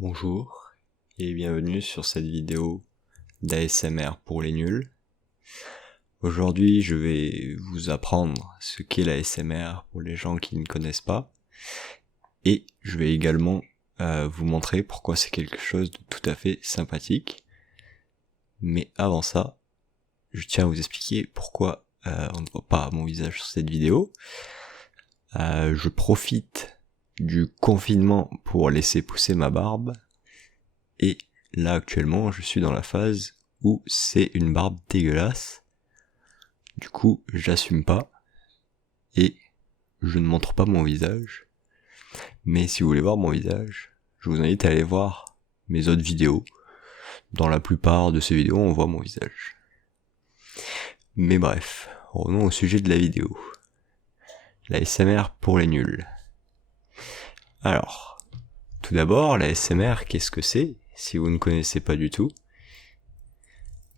Bonjour et bienvenue sur cette vidéo d'ASMR pour les nuls. Aujourd'hui je vais vous apprendre ce qu'est l'ASMR pour les gens qui ne connaissent pas et je vais également vous montrer pourquoi c'est quelque chose de tout à fait sympathique. Mais avant ça, je tiens à vous expliquer pourquoi on ne voit pas mon visage sur cette vidéo. Je profite du confinement pour laisser pousser ma barbe. Et là actuellement je suis dans la phase où c'est une barbe dégueulasse. Du coup j'assume pas et je ne montre pas mon visage. Mais si vous voulez voir mon visage, je vous invite à aller voir mes autres vidéos. Dans la plupart de ces vidéos on voit mon visage. Mais bref, revenons au sujet de la vidéo. La ASMR pour les nuls. Alors, tout d'abord, la ASMR, qu'est-ce que c'est, si vous ne connaissez pas du tout?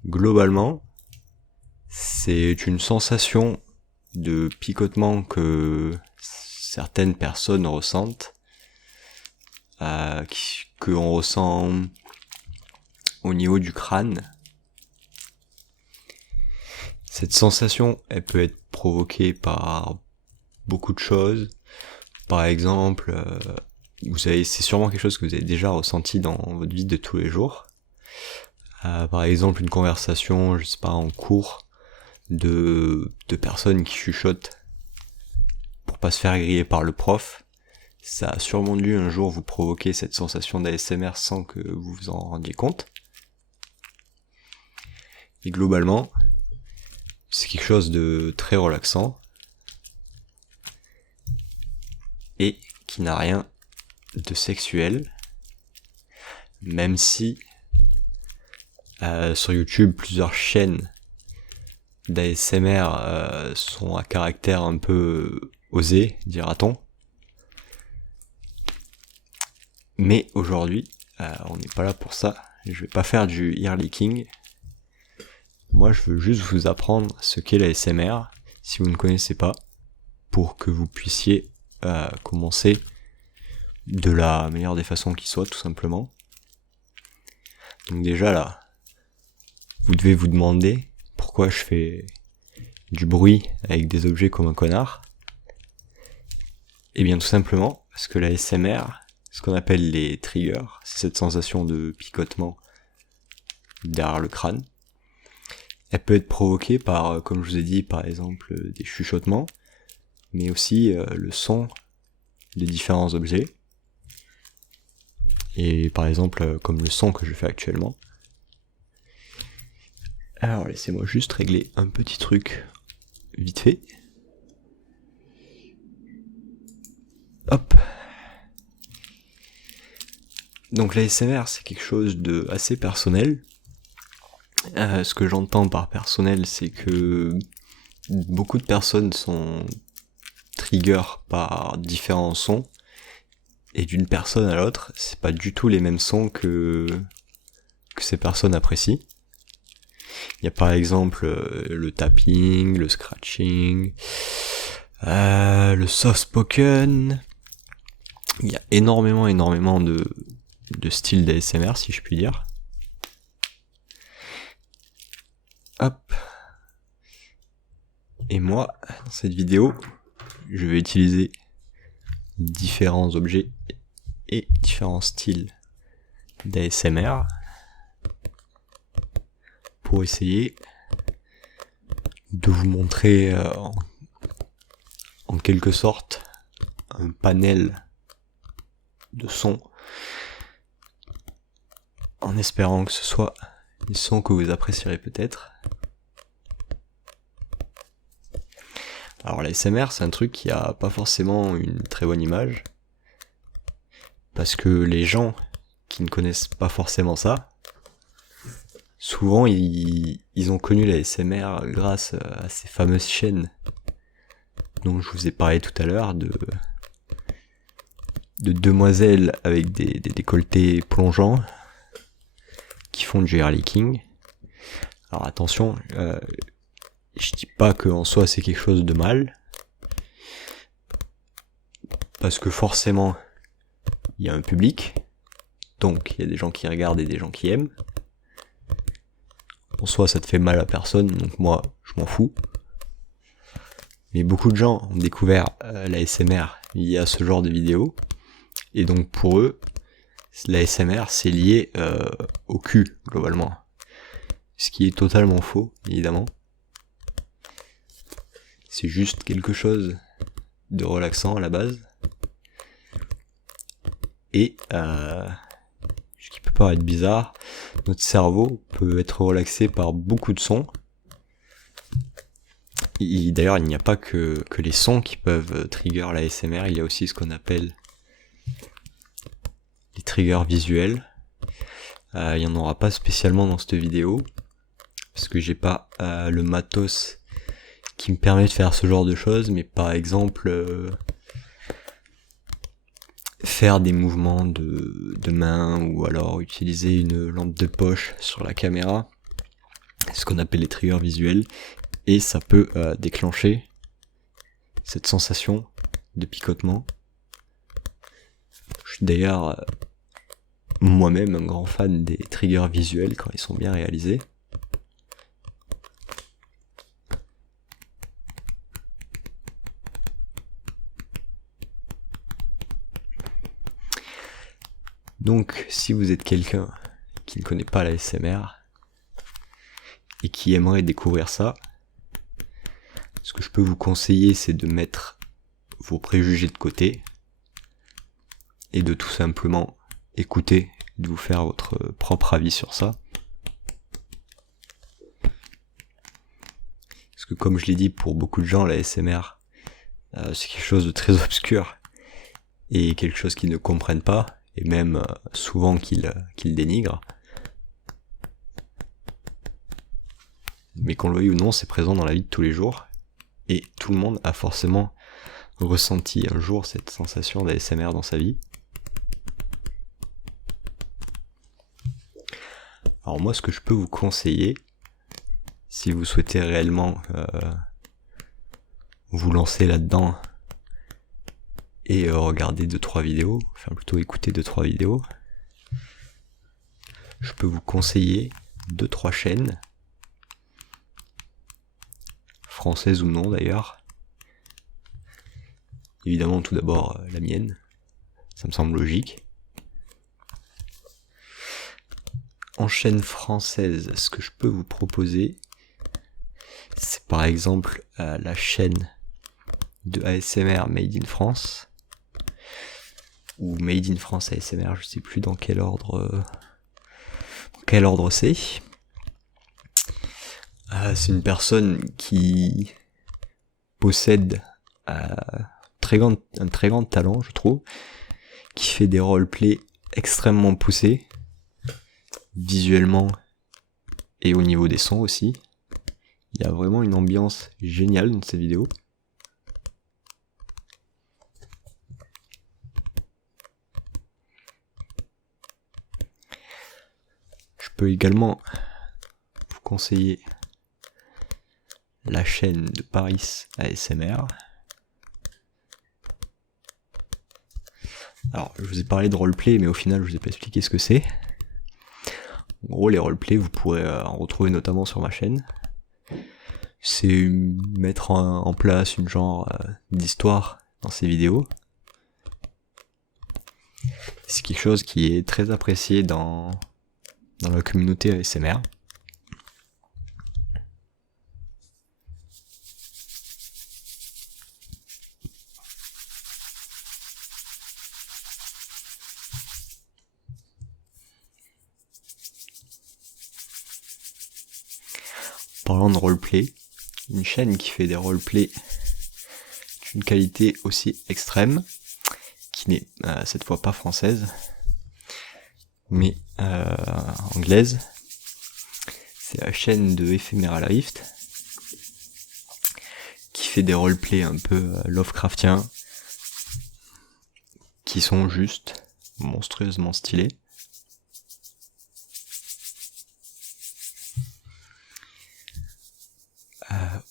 Globalement, c'est une sensation de picotement que certaines personnes ressentent, qu'on ressent au niveau du crâne. Cette sensation, elle peut être provoquée par beaucoup de choses. Par exemple, c'est sûrement quelque chose que vous avez déjà ressenti dans votre vie de tous les jours. Par exemple, une conversation, je sais pas, en cours, de personnes qui chuchotent pour pas se faire griller par le prof. Ça a sûrement dû un jour vous provoquer cette sensation d'ASMR sans que vous vous en rendiez compte. Et globalement, c'est quelque chose de très relaxant et qui n'a rien de sexuel, même si sur YouTube plusieurs chaînes d'ASMR sont à caractère un peu osé, dira-t-on. Mais aujourd'hui, on n'est pas là pour ça. Je vais pas faire du ear leaking. Moi, je veux juste vous apprendre ce qu'est l'ASMR, si vous ne connaissez pas, pour que vous puissiez commencer de la meilleure des façons qui soit, tout simplement. Donc déjà là, vous devez vous demander pourquoi je fais du bruit avec des objets comme un connard. Et bien tout simplement parce que la ASMR, ce qu'on appelle les triggers, c'est cette sensation de picotement derrière le crâne. Elle peut être provoquée par, comme je vous ai dit, par exemple des chuchotements, mais aussi le son des différents objets. Et par exemple, comme le son que je fais actuellement. Alors laissez-moi juste régler un petit truc vite fait. Hop. Donc l'ASMR c'est quelque chose de assez personnel. Ce que j'entends par personnel, c'est que beaucoup de personnes sont trigger par différents sons. Et d'une personne à l'autre, c'est pas du tout les mêmes sons que ces personnes apprécient. Il y a par exemple le tapping, le scratching, le soft spoken. Il y a énormément de styles d'ASMR, si je puis dire. Hop. Et moi, dans cette vidéo, je vais utiliser différents objets et différents styles d'ASMR pour essayer de vous montrer en quelque sorte un panel de sons en espérant que ce soit des sons que vous apprécierez peut-être. Alors l'ASMR c'est un truc qui a pas forcément une très bonne image parce que les gens qui ne connaissent pas forcément ça, souvent ils ont connu l'ASMR grâce à ces fameuses chaînes dont je vous ai parlé tout à l'heure de demoiselles avec des décolletés plongeants qui font du hair leaking. Alors attention, je dis pas qu'en soi c'est quelque chose de mal, parce que forcément il y a un public Donc il y a des gens qui regardent et des gens qui aiment. En soi ça te fait mal à personne, donc moi je m'en fous. Mais beaucoup de gens ont découvert l'ASMR lié à ce genre de vidéos. Et donc pour eux, l'ASMR c'est lié au cul globalement. Ce qui est totalement faux, évidemment. C'est juste quelque chose de relaxant à la base. Et ce qui peut paraître bizarre, notre cerveau peut être relaxé par beaucoup de sons. Et d'ailleurs, il n'y a pas que les sons qui peuvent trigger l'ASMR, il y a aussi ce qu'on appelle les triggers visuels. Il n'y en aura pas spécialement dans cette vidéo, parce que j'ai pas le matos qui me permet de faire ce genre de choses, mais par exemple faire des mouvements de main, ou alors utiliser une lampe de poche sur la caméra, ce qu'on appelle les triggers visuels, et ça peut déclencher cette sensation de picotement. Je suis d'ailleurs moi-même un grand fan des triggers visuels quand ils sont bien réalisés. Donc, si vous êtes quelqu'un qui ne connaît pas la ASMR et qui aimerait découvrir ça, ce que je peux vous conseiller, c'est de mettre vos préjugés de côté et de tout simplement écouter, de vous faire votre propre avis sur ça. Parce que comme je l'ai dit, pour beaucoup de gens, la ASMR, c'est quelque chose de très obscur et quelque chose qu'ils ne comprennent pas, et même souvent qu'ils dénigrent. Mais qu'on le veuille ou non, c'est présent dans la vie de tous les jours, et tout le monde a forcément ressenti un jour cette sensation d'ASMR dans sa vie. Alors moi, ce que je peux vous conseiller, si vous souhaitez réellement vous lancer là-dedans et regarder 2-3 vidéos, enfin plutôt écouter 2-3 vidéos, je peux vous conseiller 2-3 chaînes, françaises ou non d'ailleurs. Évidemment tout d'abord la mienne, ça me semble logique. En chaîne française, ce que je peux vous proposer, c'est par exemple la chaîne de ASMR Made in France, ou Made in France ASMR, je sais plus dans quel ordre c'est. C'est une personne qui possède un très grand talent, je trouve, qui fait des roleplays extrêmement poussés, visuellement et au niveau des sons aussi. Il y a vraiment une ambiance géniale dans ces vidéos. Je peux également vous conseiller la chaîne de Paris ASMR. Alors, je vous ai parlé de roleplay, mais au final, je vous ai pas expliqué ce que c'est. En gros, les roleplays, vous pourrez en retrouver notamment sur ma chaîne. C'est mettre en place une genre d'histoire dans ces vidéos. C'est quelque chose qui est très apprécié dans la communauté ASMR. Parlant de roleplay, une chaîne qui fait des roleplays d'une qualité aussi extrême, qui n'est cette fois pas française, mais anglaise, c'est la chaîne de Ephemeral Rift, qui fait des roleplays un peu Lovecraftiens, qui sont juste monstrueusement stylés.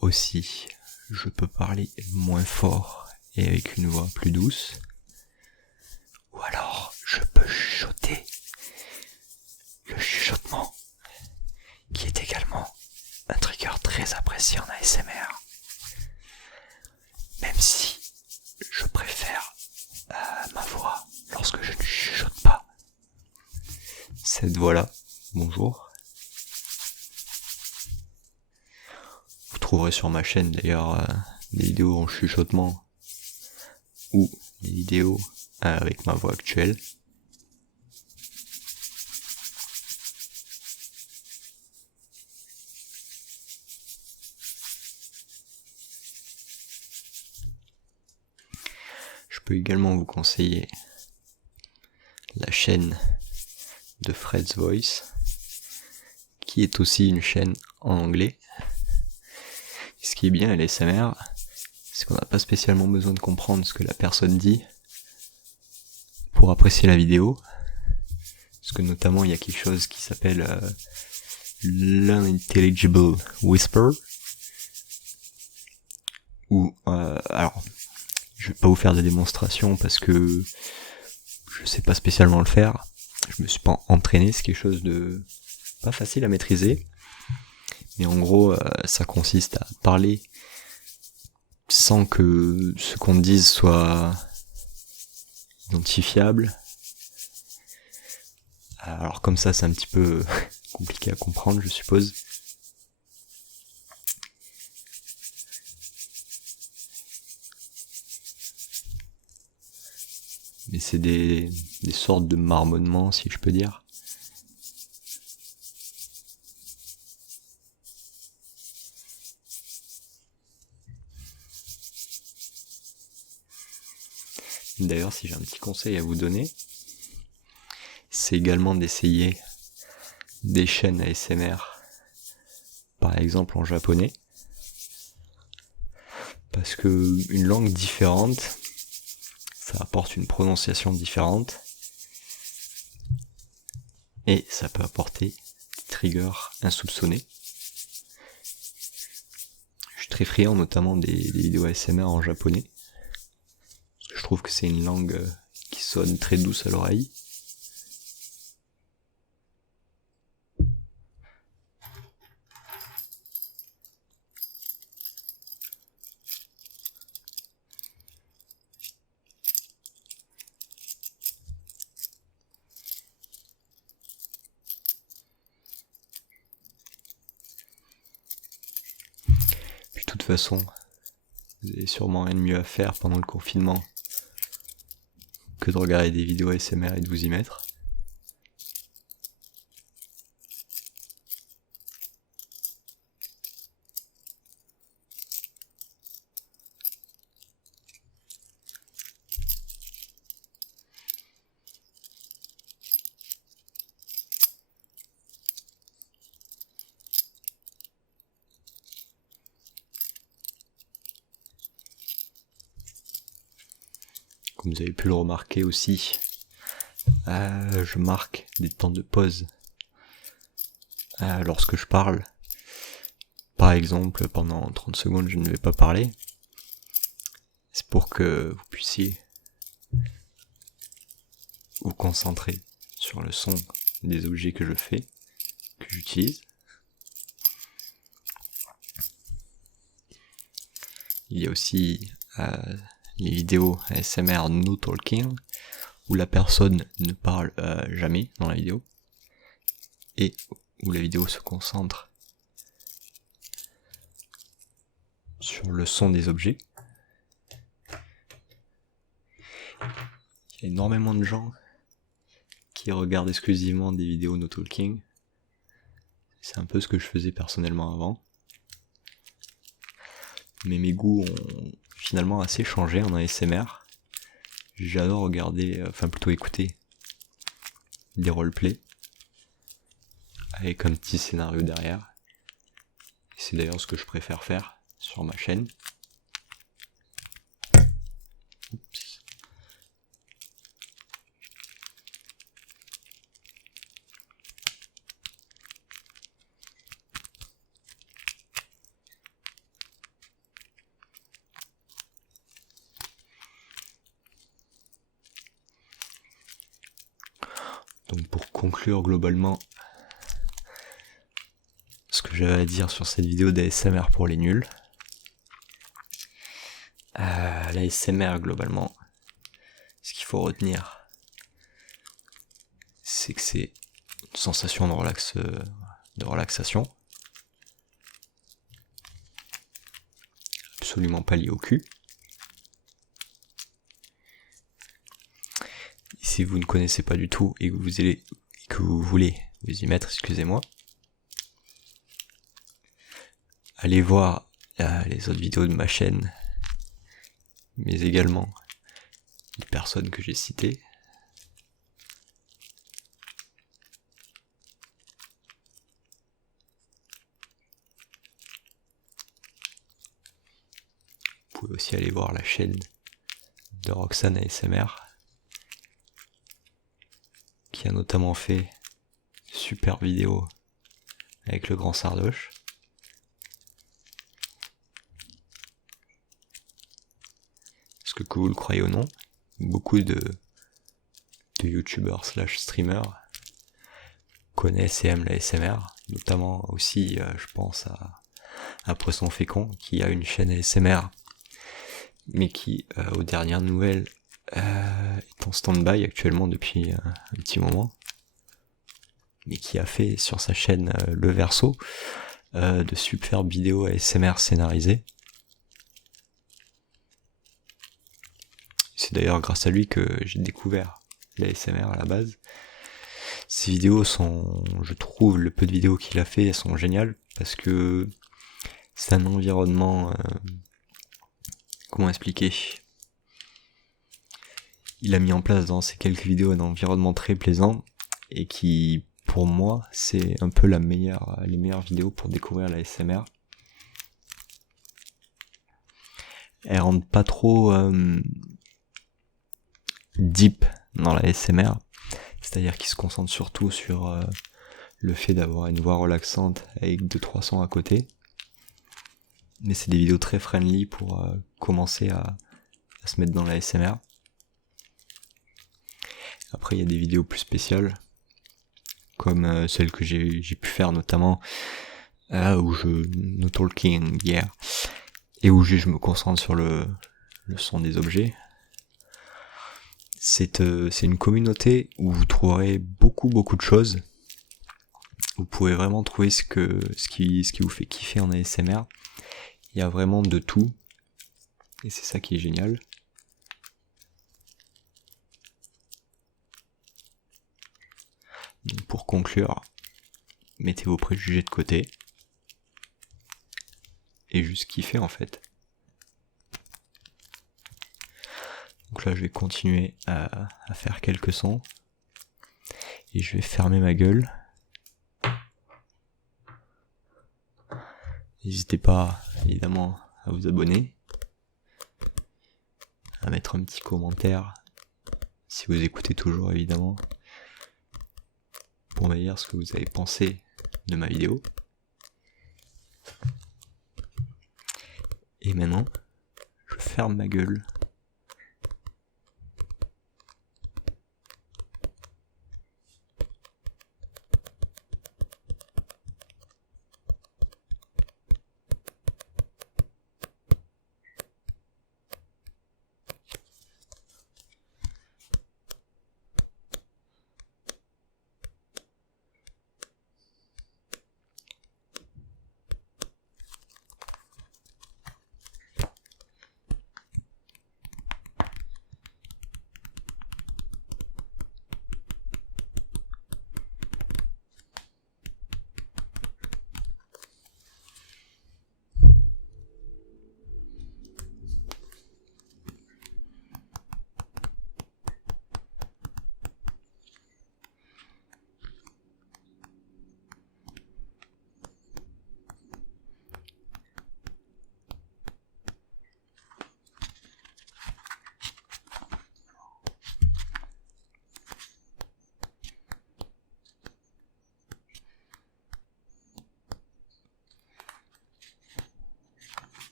Aussi, je peux parler moins fort et avec une voix plus douce, ou alors je peux chuchoter apprécie en ASMR. Même si je préfère ma voix lorsque je ne chuchote pas. Cette voix-là, bonjour. Vous trouverez sur ma chaîne d'ailleurs des vidéos en chuchotement ou des vidéos avec ma voix actuelle. Je peux également vous conseiller la chaîne de Fred's Voice, qui est aussi une chaîne en anglais. Ce qui est bien à l'ASMR, c'est qu'on n'a pas spécialement besoin de comprendre ce que la personne dit pour apprécier la vidéo. Parce que notamment il y a quelque chose qui s'appelle l'unintelligible whisper. Ou alors, je vais pas vous faire des démonstrations parce que je sais pas spécialement le faire. Je me suis pas entraîné, c'est quelque chose de pas facile à maîtriser. Mais en gros, ça consiste à parler sans que ce qu'on dise soit identifiable. Alors comme ça, c'est un petit peu compliqué à comprendre, je suppose. Mais c'est des sortes de marmonnements, si je peux dire. D'ailleurs, si j'ai un petit conseil à vous donner, c'est également d'essayer des chaînes ASMR, par exemple en japonais, parce que une langue différente, ça apporte une prononciation différente, et ça peut apporter des triggers insoupçonnés. Je suis très friand notamment des vidéos ASMR en japonais, parce que je trouve que c'est une langue qui sonne très douce à l'oreille. Puis de toute façon, vous avez sûrement rien de mieux à faire pendant le confinement que de regarder des vidéos ASMR et de vous y mettre. Comme vous avez pu le remarquer aussi, je marque des temps de pause lorsque je parle. Par exemple, pendant 30 secondes, je ne vais pas parler. C'est pour que vous puissiez vous concentrer sur le son des objets que je fais, que j'utilise. Il y a aussi les vidéos ASMR no talking, où la personne ne parle jamais dans la vidéo, et où la vidéo se concentre sur le son des objets. Il y a énormément de gens qui regardent exclusivement des vidéos no talking. C'est un peu ce que je faisais personnellement avant. Mais mes goûts ont finalement assez changé en ASMR. J'adore regarder, enfin plutôt écouter des roleplays avec un petit scénario derrière. C'est d'ailleurs ce que je préfère faire sur ma chaîne. Oups. Donc pour conclure globalement, ce que j'avais à dire sur cette vidéo d'ASMR pour les nuls. L'ASMR globalement, ce qu'il faut retenir, c'est que c'est une sensation de relaxation, absolument pas liée au cul. Et si vous ne connaissez pas du tout et que vous voulez vous y mettre, excusez-moi, allez voir les autres vidéos de ma chaîne, mais également les personnes que j'ai citées. Vous pouvez aussi aller voir la chaîne de Roxane ASMR, qui a notamment fait une super vidéo avec le grand Sardoche. Parce que vous le croyez ou non, beaucoup de youtubeurs / streamers connaissent et aiment la ASMR, notamment aussi je pense à Poisson Fécond qui a une chaîne ASMR mais qui aux dernières nouvelles est en stand-by actuellement depuis un petit moment, mais qui a fait sur sa chaîne Le Verseau de superbes vidéos ASMR scénarisées. C'est d'ailleurs grâce à lui que j'ai découvert l'ASMR à la base. Ces vidéos sont, je trouve, le peu de vidéos qu'il a fait, elles sont géniales, parce que c'est un environnement... comment expliquer ? Il a mis en place dans ces quelques vidéos un environnement très plaisant, et qui, pour moi, c'est un peu les meilleures vidéos pour découvrir l'ASMR. Elles rentrent pas trop... deep dans la ASMR, c'est-à-dire qu'il se concentre surtout sur le fait d'avoir une voix relaxante avec 2-3 sons à côté, mais c'est des vidéos très friendly pour commencer à se mettre dans la ASMR. Après il y a des vidéos plus spéciales, comme celle que j'ai pu faire notamment où no talking hier, et où je me concentre sur le son des objets. C'est une communauté où vous trouverez beaucoup de choses. Vous pouvez vraiment trouver ce qui vous fait kiffer en ASMR. Il y a vraiment de tout. Et c'est ça qui est génial. Donc pour conclure, mettez vos préjugés de côté. Et juste kiffer en fait. Donc là je vais continuer à faire quelques sons. Et je vais fermer ma gueule. N'hésitez pas évidemment à vous abonner, à mettre un petit commentaire si vous écoutez toujours évidemment, pour me dire ce que vous avez pensé de ma vidéo. Et maintenant, je ferme ma gueule.